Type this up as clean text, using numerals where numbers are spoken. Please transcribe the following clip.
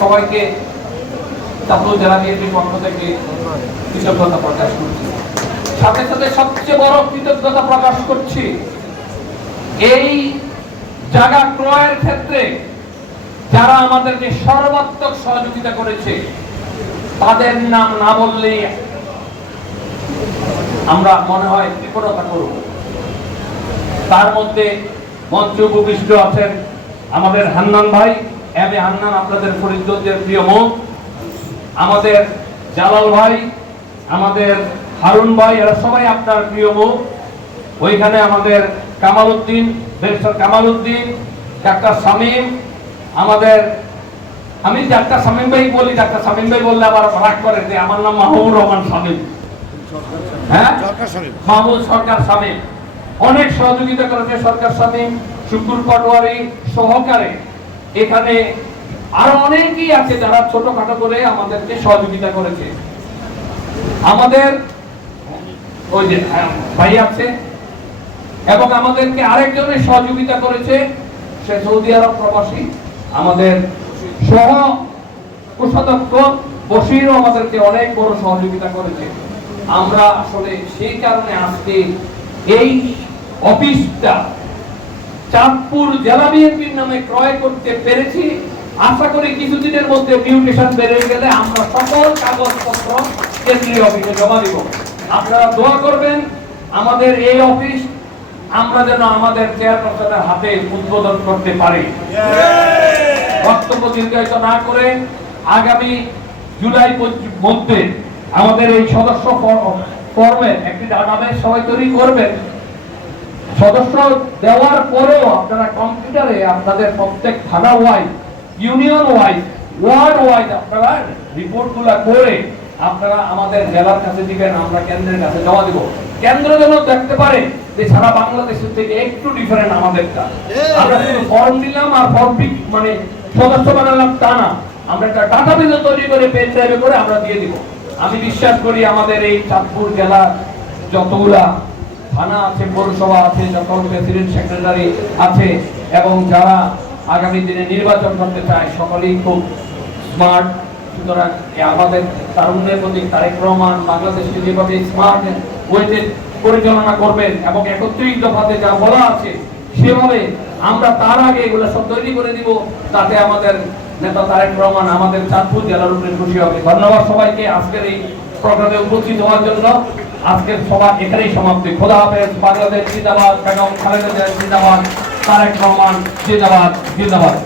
সবাইকে চাঁদপুর জেলা বিএনপির পক্ষ থেকে কৃতজ্ঞতা প্রকাশ করছি। সাথে সাথে সবচেয়ে বড় কৃতজ্ঞতা প্রকাশ করছি এই জায়গা ক্রয়ের ক্ষেত্রে যারা আমাদেরকে সর্বাত্মক সহযোগিতা করেছে, তাদের নাম না বললেই আমরা মনে হয় বিপদতা করব। তার মধ্যে মঞ্চে উপবিষ্ট আছেন আমাদের হান্নান ভাই, এমএ হান্নান, আপনাদের ফরিদগঞ্জের প্রিয় মুখ, আমাদের জালাল ভাই, আমাদের হারুন ভাই, এরা সবাই আপনার প্রিয় মুখ। ওইখানে আমাদের কামালউদ্দিন, ব্যারিস্টার কামালউদ্দিন, ডাক্তার শামীম, আমাদের, আমি ডাক্তার শামীম ভাই বলি, ডাক্তার শামীম ভাই বললে আবার রাগ করে যে আমার নাম মাহমুদুর রহমান শামীম, হ্যাঁ মাহমুদ সরকার শামীম, অনেক সহযোগিতা করেছে সরকার শামীম, শুকুর পাটোয়ারি সহকারে। এখানে আরো অনেকেই আছে যারা ছোটখাটো করে আমাদেরকে সহযোগিতা করেছে। আমাদের ওই যে ভাই আছে, এবং আমাদেরকে আরেকজনের সহযোগিতা করেছে, সে সৌদি আরব প্রবাসী, আমাদের সহ কোষাধ্যক্ষ বশিরও আমাদেরকে অনেক বড় সহযোগিতা করেছে। আমরা আসলে সেই কারণে আজকে এই অফিসটা চাঁদপুর জেলা বিএনপির নামে ক্রয় করতে পেরেছি। আশা করি কিছুদিনের মধ্যে মিউটেশন বেড়ে গেলে আমরা সকল কাগজপত্র কেন্দ্রীয় অফিসে জমা দিব। আপনারা দোয়া করবেন আমাদের এই অফিস আমরা যেন আমাদের চেয়ারপারসনের হাতে উদ্বোধন করতে পারি। বক্তব্য দীর্ঘায়িত না করে আগামী জুলাই মধ্যে আমাদের এই সদস্য ফর্মের একটি ডাটাবেস সবাই তৈরি করবেন। সদস্য দেওয়ার পরেও আপনারা কম্পিউটারে আপনাদের প্রত্যেক থানা wise, union wise, ward wise আপনারা রিপোর্টগুলো করে আপনারা আমাদের জেলার কাছে দিবেন, আমরা কেন্দ্রের কাছে জমা দিব। কেন্দ্র যেন দেখতে পারে যে সারা বাংলাদেশের থেকে একটু ডিফারেন্ট আমাদেরটা। আমরা শুধু ফর্ম দিলাম আর ফর্ম মানে সদস্য বানালাম তা না, আমরা একটা ডাটাবেস তৈরি করে পেন ড্রাইভে করে আমরা দিয়ে দিব। আমি বিশ্বাস করি আমাদের এই চাঁদপুর জেলা যতগুলা থানা আছে, পৌরসভা আছে, যত প্রেসিডেন্ট সেক্রেটারি আছে এবং যারা আগামী দিনে নির্বাচন করতে চায় সকলেই খুব স্মার্ট। সুতরাং আমাদের তারুণ্যের প্রতি তারেক রহমান বাংলাদেশকে যেভাবে স্মার্ট ওয়েতে পরিচালনা করবেন এবং 31 দফাতে যা বলা আছে সেভাবে আমরা তার আগে এগুলো সব তৈরি করে দিব, তাতে আমাদের নেতা তারেক রহমান আমাদের চাঁদপুর জেলার উপরে খুশি হবে। ধন্যবাদ সবাইকে আজকের এই প্রোগ্রামে উপস্থিত হওয়ার জন্য। আজকের সভা এখানেই সমাপ্তি। খোদা হাফেজ। বাংলাদেশ জিন্দাবাদ, বেগম খালেদা জিয়া জিন্দাবাদ, তারেক রহমান জিন্দাবাদ, জিন্দাবাদ।